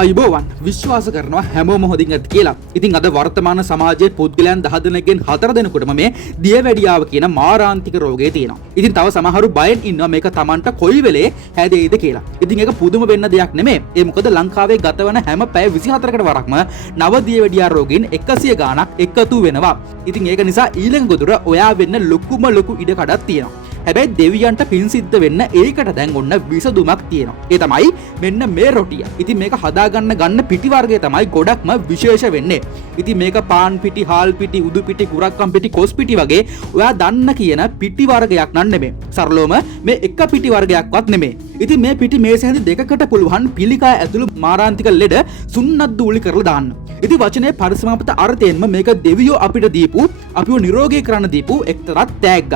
අයිබෝවන් විශ්වාස කරනවා හැමෝම හොඳින් ඇති කියලා. ඉතින් අද වර්තමාන සමාජයේ පුද්ගලයන් 10 දෙනෙක්ගෙන් 4 දෙනෙකුටම මේ දියවැඩියාව කියන මාරාන්තික රෝගය තියෙනවා. ඉතින් තව සමහරු බයෙන් ඉන්නවා මේක Tamanට කොයි වෙලේ හැදෙයිද කියලා. ඉතින් ඒක පුදුම වෙන්න දෙයක් නෙමෙයි. ඒ මොකද ලංකාවේ ගතවන හැම පැය 24කට වරක්ම නව දියවැඩියා රෝගීන් 100 ගාණක් එකතු වෙනවා. ඉතින් ඒක නිසා ඊළඟ ගොදුර ඔයා වෙන්න ලොකු ඉඩ කඩක් තියෙනවා. හැබැයි දෙවියන්ට පින් සිද්ධ වෙන්න ඒකට දැන් ඔන්න විසඳුමක් තියෙනවා. ඒ තමයි මෙන්න මේ රොටිය. ඉතින් මේක හදාගන්න පිටි වර්ගය තමයි ගොඩක්ම විශේෂ වෙන්නේ. ඉතින් මේක පාන් පිටි, හාල් පිටි, උදු පිටි, කුරක්කම් පිටි, කොස් පිටි වගේ ඔයා දන්න කියන පිටි වර්ගයක් නන් නෙමෙයි. සරලවම මේ එක පිටි වර්ගයක්වත් නෙමෙයි. ඉතින් මේ පිටි මේසෙ හැඳි දෙකකට පුළුවන් පිළිකා ඇතුළු මාරාන්තික ලෙඩ සුන්නත් දූලි කරලා දාන්න. ඉතින් වචනේ පරිසමාපත අර්ථයෙන්ම මේක දෙවියෝ අපිට දීපු, අපිව නිරෝගී කරන්න දීපු එක්තරා තෑග්ගක්.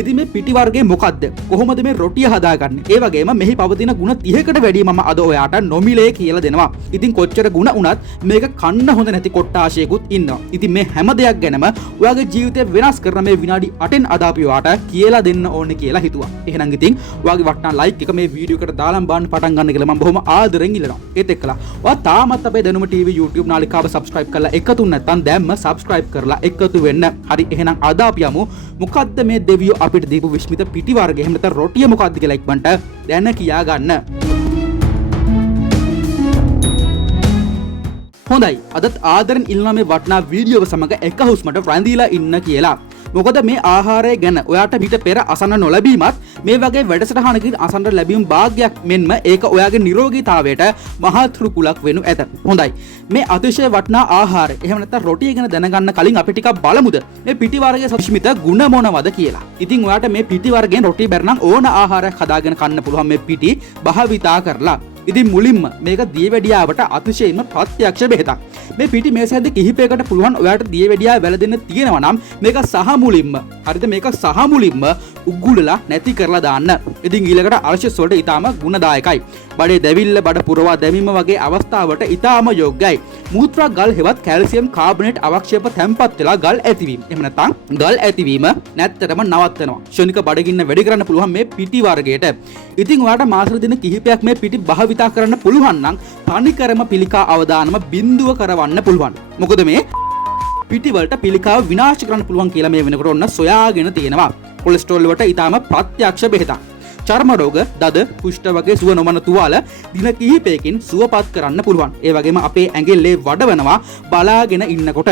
ඉතින් මේ පිටි වර්ගය මොකද්ද? කොහොමද මේ රොටිය හදාගන්නේ? ඒ වගේම මෙහි පවතින ಗುಣ 30කට වැඩි මම අද ඔයාට නොමිලේ කියලා දෙනවා. ඉතින් කොච්චර ಗುಣ වුණත් මේක කන්න හොඳ නැති කොට්ටාශයකුත් ඉන්නවා. ඉතින් මේ හැම දෙයක් ගැනම ඔයාගේ ජීවිතය වෙනස් කරන මේ විනාඩි 8න් අද අපි ඔයාට කියලා දෙන්න ඕනේ කියලා හිතුවා. එහෙනම් ඉතින් ඔයාගේ වටිනා ලයික් එක මේ වීඩියෝ එකට දාලා බලන්න පටන් ගන්න කියලා මම බොහොම ආදරෙන් ඉල්ලනවා. ඒත් එක්කලා ඔයා තාමත් අපේ දැනුම TV YouTube නාලිකාව subscribe කරලා එකතු නැත්නම් දැම්ම subscribe කරලා එකතු වෙන්න. හරි එහෙනම් අද අපි යමු මොකද්ද මේ දෙවියෝ අපිට දීපු විශ්මිත පිටි වර්ගය එහෙම නැත්නම් රොටිය මොකක්ද කියලා ඉක්මනට දැන කියා ගන්න. හොඳයි අදත් ආදරෙන් ඉල්ලනවා මේ වටිනා වීඩියෝව සමග එක හුස්මට රැඳීලා ඉන්න කියලා. මොකද මේ ආහාරය ගැන ඔයාට පිට පෙර අසන්න නොලැබීමත් මේ වගේ වැඩසටහනකින් අසන්න ලැබීම් භාග්යක් මෙන්ම ඒක ඔයාගේ නිරෝගීතාවයට මහත් රුකුලක් වෙනු ඇත. හොඳයි. මේ අතිශය වටිනා ආහාරය එහෙම නැත්නම් රොටිය ගැන දැනගන්න කලින් අපි ටිකක් බලමුද මේ පිටි වර්ගයේ සුෂ්මිත ගුණ මොනවද කියලා. ඉතින් ඔයාට මේ පිටි වර්ගයෙන් රොටි බැරනම් ඕන ආහාරයක් හදාගෙන කන්න පුළුවන් මේ පිටි භාවිතා කරලා. ඉතින් මුලින්ම මේක දියවැඩියාවට අතිශයින්ම ප්‍රත්‍යක්ෂ බෙහෙතක්. මේ පිටි මේස හැද්ද කිහිපයකට පුළුවන් ඔයාට දියවැඩියාව වැළඳෙන්න තියෙනවා නම් මේක සහ මුලින්ම හරිද මේක සහ මුලින්ම උග්ගුලලා නැති කරලා දාන්න. ඉතින් ඊළඟට අවශ්‍ය සොල්ට ඊටාම ගුණදායකයි. බඩේ දැවිල්ල බඩ පුරවා දැමීම වගේ අවස්ථාවට ඊටාම යෝග්‍යයි. මූත්‍රා ගල් හෙවත් කැල්සියම් කාබනේට් අවක්ෂේප තැම්පත් වෙලා ගල් ඇතිවීම. එහෙම නැත්නම් ගල් ඇතිවීම නැත්තටම නවත්තනවා. ශනික බඩගින්න වැඩි කරන්න පුළුවන් මේ පිටි වර්ගයට. ඉතින් ඔයාට මාසෙ දින කිහිපයක් මේ පිටි භාවිතා කරන්න පුළුවන් නම් තනිකරම පිළිකා අවදානම බිඳුව කරවන්න පුළුවන්. මොකද මේ පිටි වලට පිළිකාව විනාශ කරන්න පුළුවන් කියලා මේ වෙනකොට ඔන්න සොයාගෙන තියෙනවා. කොලෙස්ටරෝල් වලට ඊටාම ප්‍රත්‍යක්ෂ බෙහෙතක්. චර්ම රෝග, දද, කුෂ්ඨ වගේ සුව නොමන තුවාල දින කිහිපයකින් සුවපත් කරන්න පුළුවන්. ඒ වගේම අපේ ඇඟිල්ලේ වඩවනවා බලාගෙන ඉන්නකොට.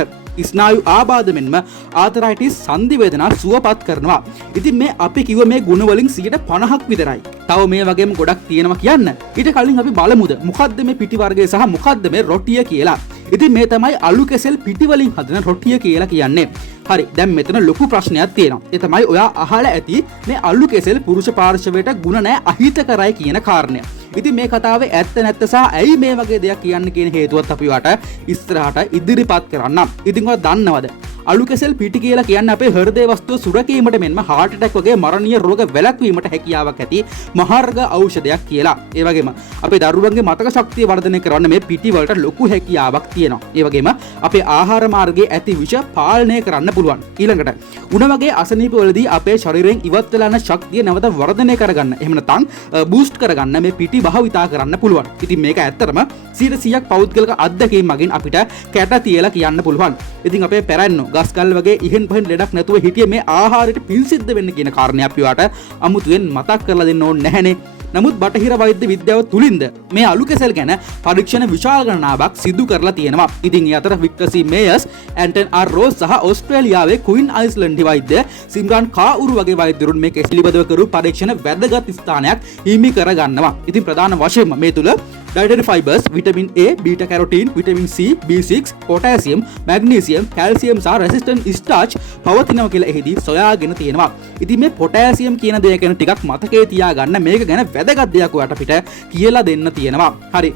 ස්නායු ආබාධ මෙන්ම ආතරයිටිස් සංධි වේදනා සුවපත් කරනවා. ඉතින් මේ අපි කිව්ව මේ ගුණ වලින් 50ක් විතරයි. තව මේ වගේම ගොඩක් තියෙනවා කියන්න. ඊට කලින් අපි බලමුද මොකද්ද මේ පිටි වර්ගය සහ මොකද්ද මේ රොටිය කියලා. ඉතින් මේ තමයි අලු කෙසෙල් පිටි වලින් හදන රොටිය කියලා කියන්නේ. හරි දැන් මෙතන ලොකු ප්‍රශ්නයක් තියෙනවා. ඒ තමයි ඔයා අහලා ඇති මේ අලු කෙසෙල් පුරුෂ පාර්ශවයට ගුණ නැහැ අහිතකරයි කියන කාරණය. ඉතින් මේ කතාවේ ඇත්ත නැත්ත සහ ඇයි මේ වගේ දෙයක් කියන්න කියන හේතුවත් අපි වට ඉස්සරහට ඉදිරිපත් කරන්නම්. ඉතින් ඔයා දන්නවද? අලු කෙසෙල් පිටි කියලා කියන්නේ අපේ හෘද වස්තුව සුරකීමට මෙන්ම heart attack වගේ මරණීය රෝග වැළැක්වීමට හැකියාවක් ඇති මහර්ග ඖෂධයක් කියලා. ඒ වගේම අපේ දරුවන්ගේ මතක ශක්තිය වර්ධනය කරන්න මේ පිටි වලට ලොකු හැකියාවක් තියෙනවා. ඒ වගේම අපේ ආහාර මාර්ගයේ ඇති විෂ පාලනය කරන්න පුළුවන්. ඊළඟට උණ වගේ අසනීප වලදී අපේ ශරීරයෙන් ඉවත් වෙලා යන ශක්තිය නැවත වර්ධනය කරගන්න. එහෙම නැත්නම් බූස්ට් කරගන්න මේ පිටි භාවිතා කරන්න පුළුවන්. ඉතින් මේක ඇත්තටම 100%ක් පෞද්ගලික අත්දැකීම් මගින් අපිට කැට තියලා කියන්න පුළුවන්. ඉතින් අපේ පැරැන්නෝ ගස්කල් වගේ ඉහෙන් පහෙන් ලෙඩක් නැතුව හිටියේ මේ ආහාරයට පින් සිද්ධ වෙන්න කියන කාරණේ අපි වාට අමුතුවෙන් මතක් කරලා දෙන්න ඕනේ නැහනේ. නමුත් බටහිර වෛද්‍ය විද්‍යාව තුලින්ද මේ අලු කෙසෙල් ගැන පරීක්ෂණ විශාල ගණනාවක් සිදු කරලා තියෙනවා. ඉතින් ඒ අතර වික්ටර් සී මේයර්ස්, ඇන්ටන් ආර් රෝස් සහ ඕස්ට්‍රේලියාවේ ක්වීන් අයිස්ලන්ඩ් වෛද්‍ය සිම්රාන් කාඋරු වගේ වෛද්‍යවරුන් මේක පිළිබඳව කරු පරීක්ෂණ වැදගත් ස්ථානයක් හිමි කරගන්නවා. ඉතින් ප්‍රධාන වශයෙන්ම මේ තුල dietary fibers, vitamin A, beta carotene, vitamin C, B6, potassium, magnesium, calcium සහ resistant starch පවතිනවා කියලා එහිදී සොයාගෙන තියෙනවා. ඉතින් මේ potassium කියන දේ ගැන ටිකක් මතකයේ තියාගන්න මේක ගැන වැදගත් දෙයක් ඔයාලට පිට කියලා දෙන්න තියෙනවා. හරි.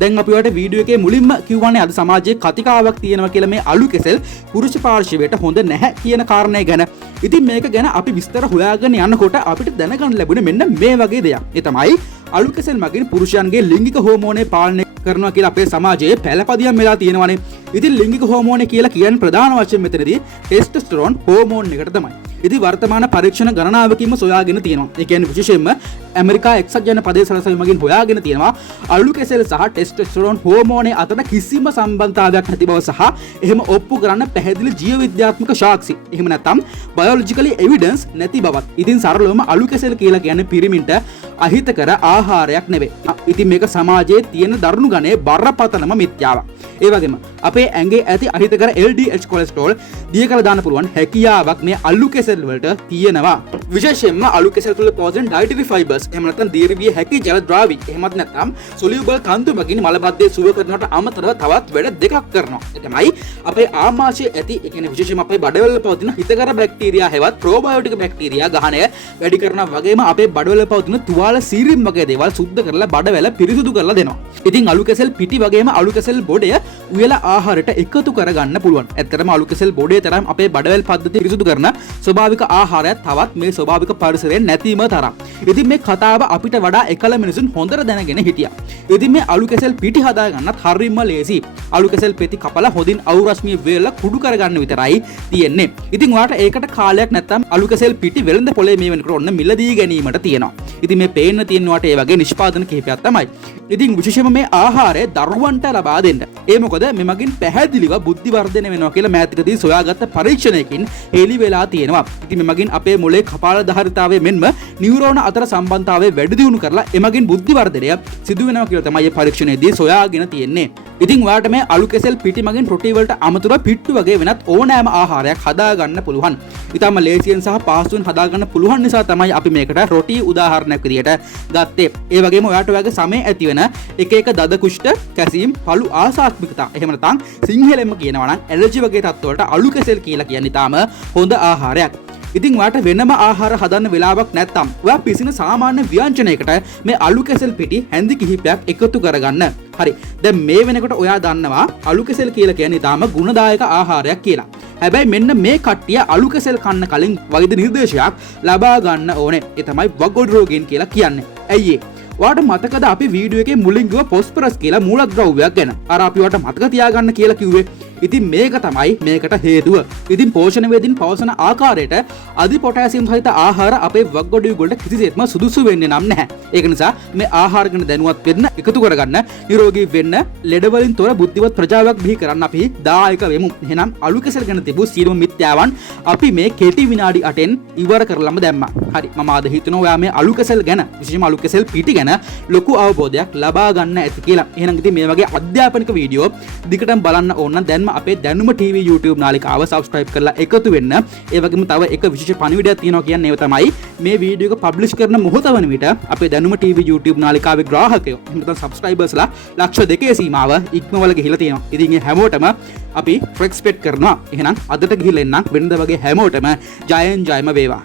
දැන් අපි ඔයාලට වීඩියෝ එකේ මුලින්ම කිව්වනේ අද සමාජයේ කතිකාවක් තියෙනවා කියලා මේ අලු කෙසෙල් පුරුෂ පාර්ශවයට හොඳ නැහැ කියන කාරණය ගැන. ඉතින් මේක ගැන අපි විස්තර හොයාගෙන යනකොට අපිට දැනගන්න ලැබුණේ මෙන්න මේ වගේ දෙයක්. ඒ තමයි අලු කෙසෙල් මගින් පුරුෂයන්ගේ ලිංගික හෝමෝනේ පාලනය කරනවා කියලා අපේ සමාජයේ පළපදියම් වෙලා තියෙනවානේ. ඉතින් ලිංගික හෝමෝනේ කියලා කියන්නේ ප්‍රධාන වශයෙන් මෙතනදී ටෙස්ටොස්ටෙරෝන් හෝමෝන් එකට තමයි. ඉතින් වර්තමාන පරීක්ෂණ ගණනාවකින්ම සොයාගෙන තියෙනවා. ඒ කියන්නේ විශේෂයෙන්ම ඇමරිකා එක්සත් ජන පදේ සලසවීමකින් හොයාගෙන තියෙනවා අලු කෙසෙල් සහ ටෙස්ටොස්ටෙරෝන් හෝමෝනේ අතර කිසිම සම්බන්ධතාවයක් නැති බව සහ එහෙම ඔප්පු කරන්න පැහැදිලි ජීව විද්‍යාත්මක සාක්ෂි එහෙම නැත්නම් බයොලොජිකලි එවිඩන්ස් නැති බවත්. ඉතින් සරලවම අලු කෙසෙල් කියලා කියන්නේ පිරිමින්ට අහිතකර ආහාරයක් නෙවෙයි. ඉතින් මේක සමාජයේ තියෙන දරුණු ගණයේ බරපතලම මිත්‍යාවක්. ඒ වගේම අපේ ඇඟේ ඇති අහිතකර LDH කොලෙස්ටරෝල් දිය කළ දාන්න පුළුවන් හැකියාවක් මේ අලු කෙසෙල් වලට තියෙනවා. විශේෂයෙන්ම අලු කෙසෙල් තුළ පවතින ඩයටරි ෆයිබර්ස් එහෙම නැත්නම් දියවිය හැකි ජල ද්‍රාවි එහෙමත් නැත්නම් සොලියුබල් තන්තු මගින් මලබද්ධය සුව කරනවට අමතරව තවත් වැඩ දෙකක් කරනවා. ඒ තමයි අපේ ආමාශයේ ඇති ඒ කියන්නේ විශේෂයෙන්ම අපේ බඩවැල පවතින හිතකර බැක්ටීරියා හැවත් ප්‍රෝබයෝටික් බැක්ටීරියා ගහණය වැඩි කරනවා වගේම අපේ බඩවැල පවතින තුවාල සීරින් වගේ දේවල් සුද්ධ කරලා බඩවැල පිරිසුදු කරලා දෙනවා. ඉතින් අලු කෙසෙල් පිටි වගේම අලු කෙසෙල් බොඩය උයලා ආහාරයට එකතු කරගන්න පුළුවන්. ඇත්තටම අලු කෙසෙල් බොඩේ තරම් අපේ බඩවැල් පද්ධතිය පිරිසුදු කරන ස්වභාවික ආහාරයක් තවත් මේ ස්වභාවික පරිසරයෙන් නැතිම තරම්. ඉතින් මේ කතාව අපිට වඩා එකල මිනිසුන් හොඳට දැනගෙන හිටියා. ඉතින් මේ අලු කෙසෙල් පිටි හදා ගන්නත් හරියම ලේසි. අලු කෙසෙල් පෙති කපලා හොදින් අවු රශ්මිය වේලලා කුඩු කරගන්න විතරයි තියෙන්නේ. ඉතින් ඔයාලට ඒකට කාලයක් නැත්තම් අලු කෙසෙල් පිටි වෙළඳ පොලේ මේ වෙනකොට ඔන්න මිලදී ගැනීමට තියෙනවා. ඉතින් මේ පේන්න තියෙන වට ඒ වගේ නිෂ්පාදන කිහිපයක් තමයි. ඉතින් විශේෂයෙන්ම මේ ආහාරය දරුවන්ට ලබා දෙන්න. ඒ මොකද මෙමගින් පැහැදිලිව බුද්ධි වර්ධනය වෙනවා කියලා මෑතකදී සොයාගත්ත පරීක්ෂණයකින් හෙළි වෙලා තියෙනවා. ඉතින් මෙමගින් අපේ මොලේ කපාල ධාරිතාවය මෙන්ම නියුරෝන අතර සම්බන්ධතාවය වැඩි දියුණු කරලා එමගින් බුද්ධි වර්ධනය සිදු වෙනවා කියලා තමයි මේ පරීක්ෂණයේදී සොයාගෙන තියෙන්නේ. ඉතින් ඔයාලට මේ අලු කෙසෙල් පිටි මගින් ප්‍රෝටීන් වලට අමතරව පිට්ටු වගේ වෙනත් ඕනෑම ආහාරයක් හදා ගන්න පුළුවන්. ඊටම ලේසියෙන් සහ පහසුවෙන් හදා ගන්න පුළුවන් නිසා තමයි අපි මේකට රොටි උදාහරණයක් විදියට ගත්තේ. ඒ වගේම ඔයාලට ඔයගේ සමේ ඇති වෙන එක එක දද කුෂ්ඨ, කැසීම්, පළු ආසාත්මිකතා එහෙම නැත්නම් සිංහලෙන්ම කියනවා නම් ඇලර්ජි වගේ තත්ත්වවලට අලු කෙසෙල් කියලා කියන්නේ තාම හොඳ ආහාරයක්. ඉතින් ඔයාට වෙනම ආහාර හදන්න වෙලාවක් නැත්තම් ඔයා පිසින සාමාන්‍ය ව්‍යංජනයකට මේ අලු කෙසෙල් පිටි හැන්දි කිහිපයක් එකතු කරගන්න. හරි. දැන් මේ වෙනකොට ඔයා දන්නවා අලු කෙසෙල් කියලා කියන්නේ තාම ගුණදායක ආහාරයක් කියලා. හැබැයි මෙන්න මේ කට්ටිය අලු කෙසෙල් කන්න කලින් වෛද්‍ය නිර්දේශයක් ලබා ගන්න ඕනේ. ඒ තමයි වගොඩු රෝගීන් කියලා කියන්නේ. ඇයි ඒ? ඔයාට මතකද අපි වීඩියෝ එකේ මුලින් ගිය ෆොස්ෆරස් කියලා මූලද්‍රව්‍යයක් ගැන? අර අපි ඔයාට මතක තියාගන්න කියලා කිව්වේ. ඉතින් මේක තමයි මේකට හේතුව. ඉතින් පෝෂණ වේදින් පවසන ආකාරයට අධි පොටෑසියම් සහිත ආහාර අපේ වගොඩු වලට කිසිසේත්ම සුදුසු වෙන්නේ නැහැ. ඒක නිසා මේ ආහාර ගැන දැනුවත් වෙන්න, එකතු කරගන්න, නිරෝගී වෙන්න, ලෙඩ වලින් තොර බුද්ධිවත් ප්‍රජාවක් බිහි කරන්න අපි දායක වෙමු. එහෙනම් අලු කෙසෙල් ගැන තිබූ සියලුම මිත්‍යාවන් අපි මේ කෙටි විනාඩි 8න් ඉවර කරලම දැම්මා. හරි. මම අද හිතනවා ඔයා මේ අලු කෙසෙල් ගැන, විශේෂයෙන්ම අලු කෙසෙල් පිටි ගැන ලොකු අවබෝධයක් ලබා ගන්න ඇති කියලා. එහෙනම් ඉතින් මේ වගේ අධ්‍යාපනික වීඩියෝ දිගටම බලන්න ඕන නම් දැන්ම අපේ දැනුම TV YouTube නාලිකාව subscribe කරලා එකතු වෙන්න. ඒ වගේම තව එක විශේෂ පණිවිඩයක් තියෙනවා කියන්නේ ඒ තමයි මේ වීඩියෝ එක පබ්ලිෂ් කරන මොහොත වන විට අපේ දැනුම TV YouTube නාලිකාවේ ග්‍රාහකයෝ එහෙම නැත්නම් subscribersලා ලක්ෂ 2 සීමාව ඉක්මවල ගිහිලා තියෙනවා. ඉතින් මේ හැමෝටම අපි එක්ස්පෙක්ට් කරනවා. එහෙනම් අදට ගිහිල්ලා එන්නම් වෙනද වගේ හැමෝටම ජයෙන් ජයම වේවා.